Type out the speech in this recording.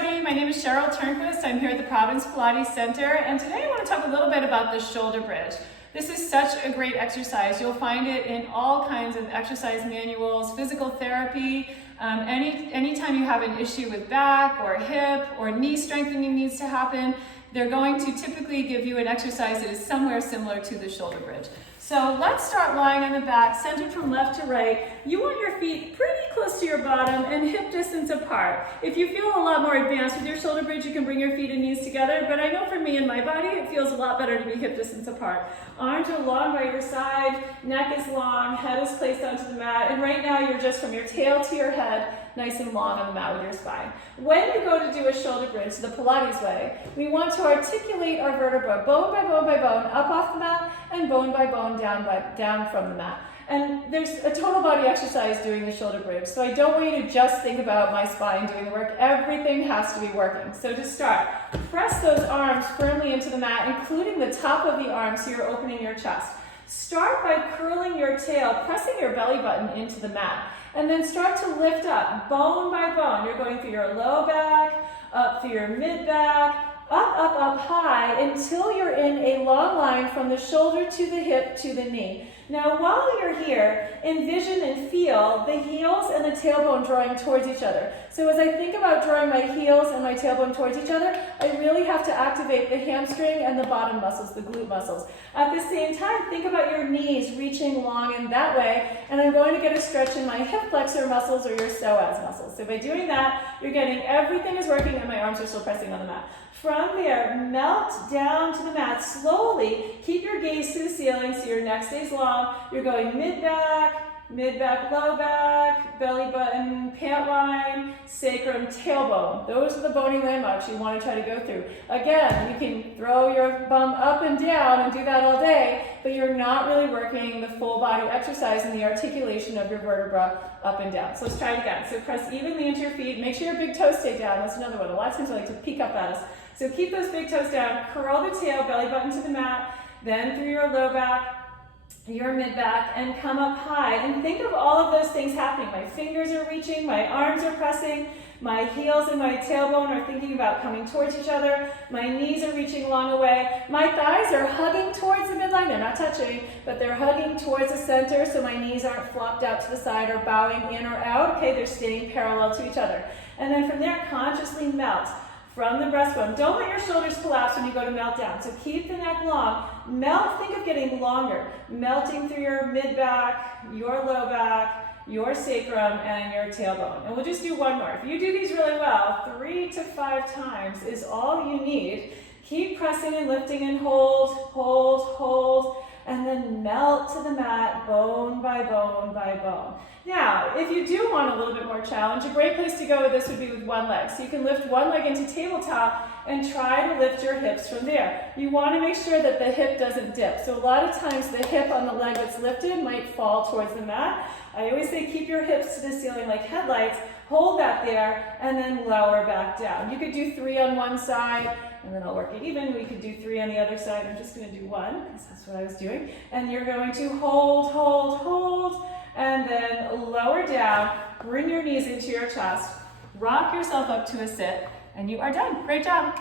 everybody. My name is Cheryl Turnquist. I'm here at the Providence Pilates Center, and today I want to talk a little bit about the shoulder bridge. This is such a great exercise. You'll find it in all kinds of exercise manuals, physical therapy. Anytime you have an issue with back or hip or knee strengthening needs to happen, they're going to typically give you an exercise that is somewhere similar to the shoulder bridge. So let's start lying on the back, centered from left to right. You want your feet pretty close to your bottom and hip distance apart. If you feel a lot more advanced with your shoulder bridge, you can bring your feet and knees together, but I know for me and my body, it feels a lot better to be hip distance apart. Arms are long by your side, neck is long, head is placed onto the mat, and right now you're just from your tail to your head, nice and long on the mat with your spine. When you go to do a shoulder bridge the Pilates way, we want to articulate our vertebra bone by bone by bone, up off the mat, and bone by bone down from the mat. And there's a total body exercise doing the shoulder bridge, so I don't want you to just think about my spine doing the work. Everything has to be working. So to start, press those arms firmly into the mat, including the top of the arm so you're opening your chest. Start by curling your tail, pressing your belly button into the mat, and then start to lift up bone by bone. You're going through your low back, up through your mid back, up high until you're in a long line from the shoulder to the hip to the knee. Now, while you're here, envision and feel the heels and the tailbone drawing towards each other. So as I think about drawing my heels and my tailbone towards each other, I really have to activate the hamstring and the bottom muscles, the glute muscles. At the same time, think about your knees reaching long in that way, and I'm going to get a stretch in my hip flexor muscles or your psoas muscles. So by doing that, you're getting everything is working and my arms are still pressing on the mat. From there, melt down to the mat slowly. Keep your gaze to the ceiling so your neck stays long. You're going mid-back, low back, belly button, pant line, sacrum, tailbone. Those are the bony landmarks you want to try to go through. Again, you can throw your bum up and down and do that all day, but you're not really working the full body exercise and the articulation of your vertebra up and down. So let's try it again. So press evenly into your feet. Make sure your big toes stay down. That's another one. A lot of times I like to peek up at us. So keep those big toes down, curl the tail, belly button to the mat, then through your low back, your mid back, and come up high. And think of all of those things happening. My fingers are reaching, my arms are pressing, my heels and my tailbone are thinking about coming towards each other, my knees are reaching long away, my thighs are hugging towards the midline. They're not touching, but they're hugging towards the center so my knees aren't flopped out to the side or bowing in or out. Okay, they're staying parallel to each other. And then from there, consciously melt from the breastbone. Don't let your shoulders collapse when you go to melt down. So keep the neck long. Melt, think of getting longer. Melting through your mid-back, your low back, your sacrum, and your tailbone. And we'll just do one more. If you do these really well, 3 to 5 times is all you need. Keep pressing and lifting and hold, and then melt to the mat, bone by bone by bone. Now, if you do want a little bit more challenge, a great place to go with this would be with one leg. So you can lift one leg into tabletop and try to lift your hips from there. You want to make sure that the hip doesn't dip. So a lot of times the hip on the leg that's lifted might fall towards the mat. I always say keep your hips to the ceiling like headlights, hold that there, and then lower back down. You could do 3 on one side, and then I'll work it even. We could do 3 on the other side. I'm just going to do 1, because that's what I was doing. And you're going to hold, and then lower down. Bring your knees into your chest. Rock yourself up to a sit, and you are done. Great job.